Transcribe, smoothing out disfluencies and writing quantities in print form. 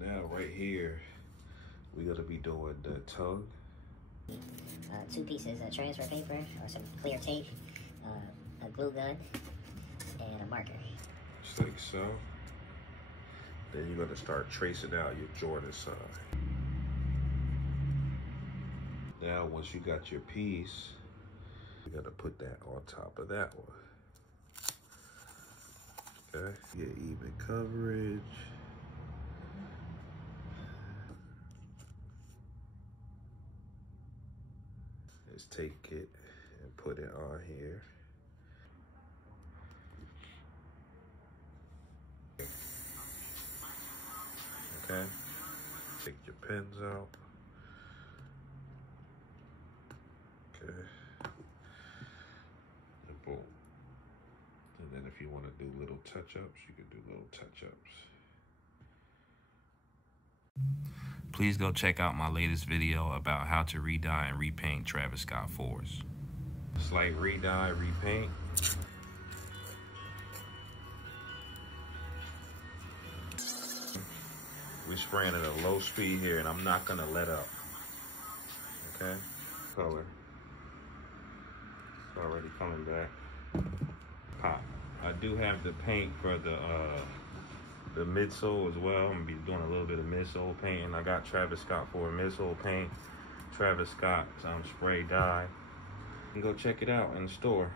now right here, we're gonna be doing the tongue. 2 pieces of transfer paper or some clear tape, a glue gun, and a marker. Just like so. Then you're gonna start tracing out your Jordan side. Now, once you got your piece, you gotta put that on top of that one. Okay, get even coverage. Just take it and put it on here. Okay, take your pens out. Okay, and boom. And then if you want to do little touch-ups, you can do little touch-ups. Please go check out my latest video about how to redye and repaint Travis Scott 4s. Slight redye, repaint. We're spraying at a low speed here, and I'm not gonna let up. Okay, color. It's already coming back. Pop. I do have the paint for the midsole as well. I'm gonna be doing a little bit of midsole painting. I got Travis Scott for midsole paint, Travis Scott spray dye. You can go check it out in the store.